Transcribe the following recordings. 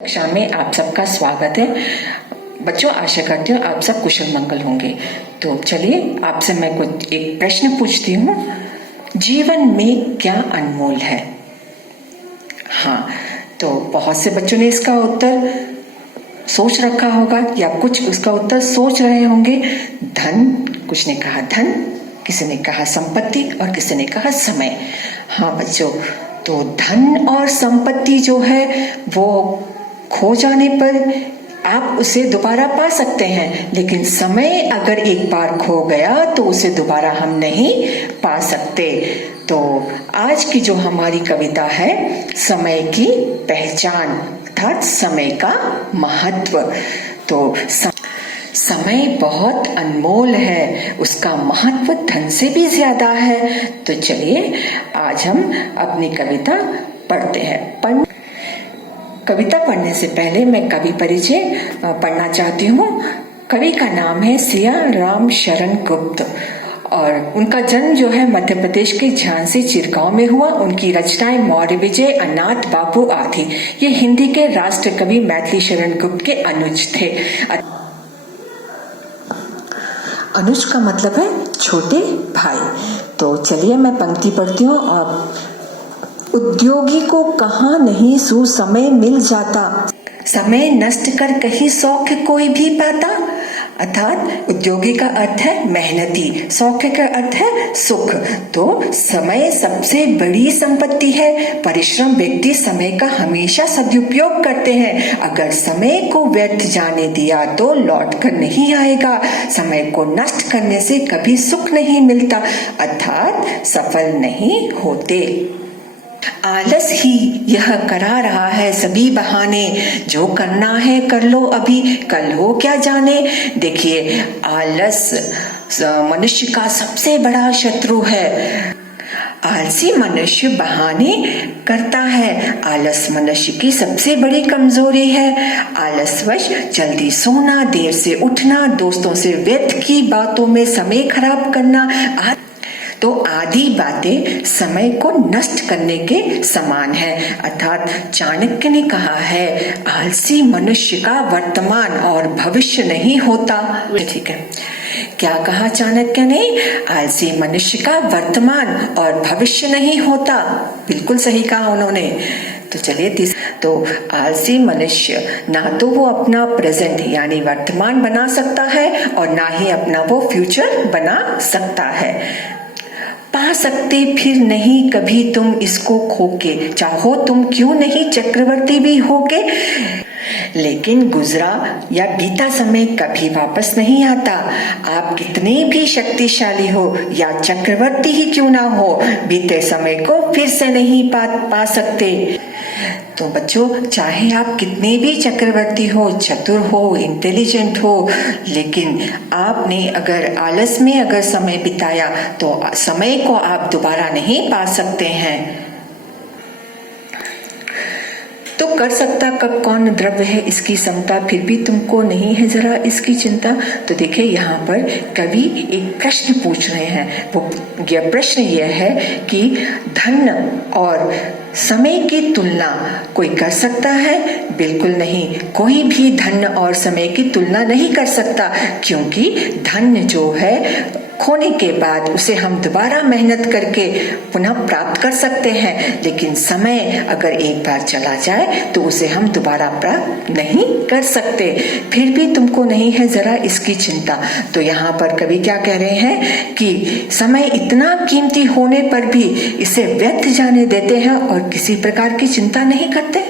कक्षा में आप सबका स्वागत है। बच्चों, आशा करती हूँ आप सब कुशल मंगल होंगे। तो चलिए आपसे मैं कुछ एक प्रश्न पूछती हूँ। जीवन में क्या अनमोल है? हाँ, तो बहुत से बच्चों ने इसका उत्तर सोच रखा होगा या कुछ उसका उत्तर सोच रहे होंगे। धन, कुछ ने कहा धन, किसी ने कहा संपत्ति और किसी ने कहा समय। हाँ बच्चों, तो धन और संपत्ति जो है वो खो जाने पर आप उसे दोबारा पा सकते हैं, लेकिन समय अगर एक बार खो गया तो उसे दोबारा हम नहीं पा सकते। तो आज की जो हमारी कविता है, समय की पहचान अर्थात समय का महत्व। तो समय बहुत अनमोल है, उसका महत्व धन से भी ज्यादा है। तो चलिए आज हम अपनी कविता पढ़ते हैं। कविता पढ़ने से पहले मैं कवि परिचय पढ़ना चाहती हूँ। कवि का नाम है सिया राम शरण गुप्त और उनका जन्म जो है मध्य प्रदेश के झांसी चिरगांव में हुआ। उनकी रचनाएं मौर्य विजय, अनाथ बापू आदि। ये हिंदी के राष्ट्र कवि मैथिली शरण गुप्त के अनुज थे। अनुज का मतलब है छोटे भाई। तो चलिए मैं पंक्ति पढ़ती हूँ। और उद्योगी को कहाँ नहीं सू समय मिल जाता, समय नष्ट कर कहीं सौख्य कोई भी पाता। अर्थात उद्योगी का अर्थ है मेहनती, सौख्य का अर्थ है सुख। तो समय सबसे बड़ी संपत्ति है। परिश्रम व्यक्ति समय का हमेशा सदुपयोग करते हैं। अगर समय को व्यर्थ जाने दिया तो लौट कर नहीं आएगा। समय को नष्ट करने से कभी सुख नहीं मिलता, अर्थात सफल नहीं होते। आलस ही यह करा रहा है सभी बहाने, जो करना है कर लो अभी, कल हो क्या जाने। देखिए, आलस मनुष्य का सबसे बड़ा शत्रु है। आलसी मनुष्य बहाने करता है। आलस मनुष्य की सबसे बड़ी कमजोरी है। आलसवश जल्दी सोना, देर से उठना, दोस्तों से व्यर्थ की बातों में समय खराब करना, तो आदि बातें समय को नष्ट करने के समान है। अर्थात चाणक्य ने कहा है, आलसी मनुष्य का वर्तमान और भविष्य नहीं होता। ठीक है, क्या कहा चाणक्य ने? आलसी मनुष्य का वर्तमान और भविष्य नहीं होता। बिल्कुल सही कहा उन्होंने। तो चलिए तो आलसी मनुष्य ना तो वो अपना प्रेजेंट यानी वर्तमान बना सकता है और ना ही अपना वो फ्यूचर बना सकता है। पा सकते फिर नहीं कभी तुम इसको खोके, चाहो तुम क्यों नहीं चक्रवर्ती भी होके। लेकिन गुजरा या बीता समय कभी वापस नहीं आता। आप कितने भी शक्तिशाली हो या चक्रवर्ती ही क्यों ना हो, बीते समय को फिर से नहीं पा सकते। तो बच्चों, चाहे आप कितने भी चक्रवर्ती हो, चतुर हो, इंटेलिजेंट हो, लेकिन आपने अगर आलस में अगर समय बिताया तो समय को आप दोबारा नहीं पा सकते हैं। तो कर सकता कब कौन द्रव्य है इसकी समता, फिर भी तुमको नहीं है जरा इसकी चिंता। तो देखिए, यहाँ पर कवि एक प्रश्न पूछ रहे हैं। वो यह प्रश्न यह है कि धन और समय की तुलना कोई कर सकता है? बिल्कुल नहीं, कोई भी धन और समय की तुलना नहीं कर सकता, क्योंकि धन जो है खोने के बाद उसे हम दोबारा मेहनत करके पुनः प्राप्त कर सकते हैं, लेकिन समय अगर एक बार चला जाए तो उसे हम दोबारा प्राप्त नहीं कर सकते। फिर भी तुमको नहीं है जरा इसकी चिंता। तो यहाँ पर कवि क्या कह रहे हैं कि समय इतना कीमती होने पर भी इसे व्यर्थ जाने देते हैं और किसी प्रकार की चिंता नहीं करते।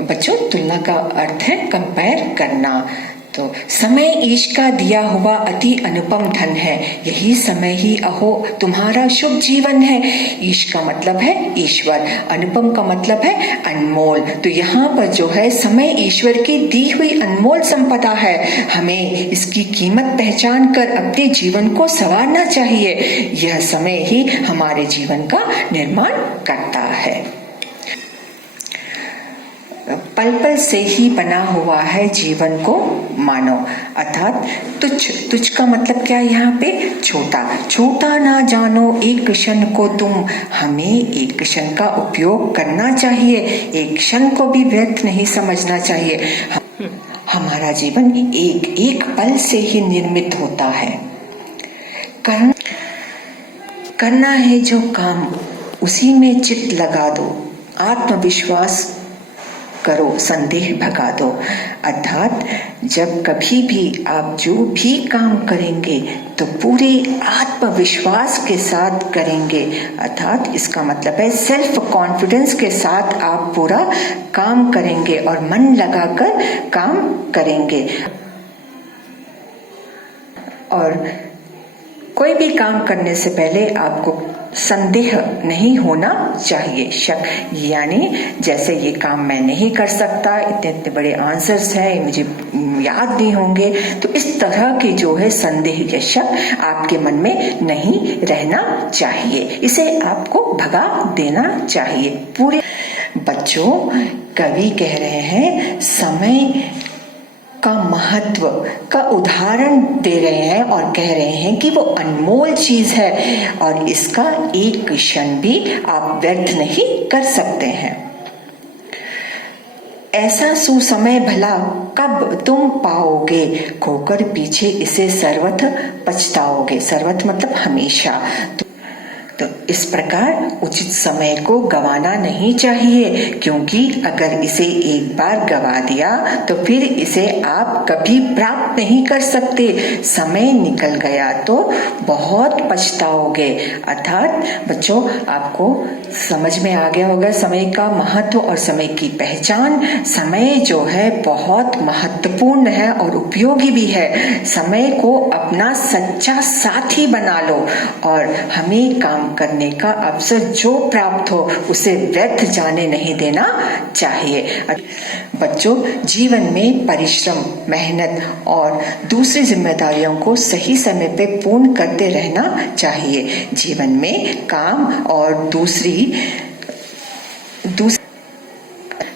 बच्चों, तुलना का अर्थ है कंपेयर करना। तो समय ईश का दिया हुआ अति अनुपम धन है, यही समय ही अहो तुम्हारा शुभ जीवन है। ईश का मतलब है ईश्वर, अनुपम का मतलब है अनमोल। तो यहाँ पर जो है समय ईश्वर की दी हुई अनमोल संपदा है। हमें इसकी कीमत पहचान कर अपने जीवन को संवारना चाहिए। यह समय ही हमारे जीवन का निर्माण करता है। पल पल से ही बना हुआ है जीवन को मानो। अर्थात तुच्छ का मतलब क्या है यहाँ पे? छोटा। छोटा ना जानो एक क्षण को तुम, हमें एक क्षण का उपयोग करना चाहिए, एक क्षण को भी व्यर्थ नहीं समझना चाहिए। हमारा जीवन एक एक पल से ही निर्मित होता है। करना है जो काम उसी में चित्त लगा दो, आत्मविश्वास करो, संदेह भगा दो। अर्थात जब कभी भी आप जो भी काम करेंगे तो पूरे आत्मविश्वास के साथ करेंगे। अर्थात इसका मतलब है सेल्फ कॉन्फिडेंस के साथ आप पूरा काम करेंगे और मन लगाकर काम करेंगे। और कोई भी काम करने से पहले आपको संदेह नहीं होना चाहिए, शक, यानी जैसे ये काम मैं नहीं कर सकता, इतने इतने बड़े आंसर्स हैं, मुझे याद नहीं होंगे, तो इस तरह के जो है संदेह या शक आपके मन में नहीं रहना चाहिए, इसे आपको भगा देना चाहिए पूरे। बच्चों, कवि कह रहे हैं समय का महत्व का उदाहरण दे रहे हैं और कह रहे हैं कि वो अनमोल चीज है और इसका एक क्षण भी आप व्यर्थ नहीं कर सकते हैं। ऐसा सुसमय भला कब तुम पाओगे, खोकर पीछे इसे सर्वथ पछताओगे। सर्वथ मतलब हमेशा। तो इस प्रकार उचित समय को गंवाना नहीं चाहिए, क्योंकि अगर इसे एक बार गंवा दिया तो फिर इसे आप कभी प्राप्त नहीं कर सकते। समय निकल गया तो बहुत पछताओगे। अर्थात बच्चों, आपको समझ में आ गया होगा समय का महत्व और समय की पहचान। समय जो है बहुत महत्वपूर्ण है और उपयोगी भी है। समय को अपना सच्चा साथी बना लो और हमें काम करने का अवसर जो प्राप्त हो उसे व्यर्थ जाने नहीं देना चाहिए। बच्चों, जीवन में परिश्रम, मेहनत और दूसरी जिम्मेदारियों को सही समय पे पूर्ण करते रहना चाहिए। जीवन में काम और दूसरी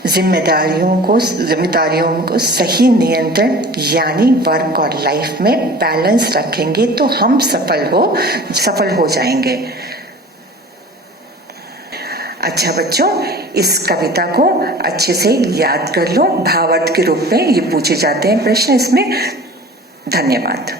जिम्मेदारियों को सही नियंत्रण यानी वर्क और लाइफ में बैलेंस रखेंगे तो हम सफल हो जाएंगे। अच्छा बच्चों, इस कविता को अच्छे से याद कर लो। भावार्थ के रूप में ये पूछे जाते हैं प्रश्न इसमें। धन्यवाद।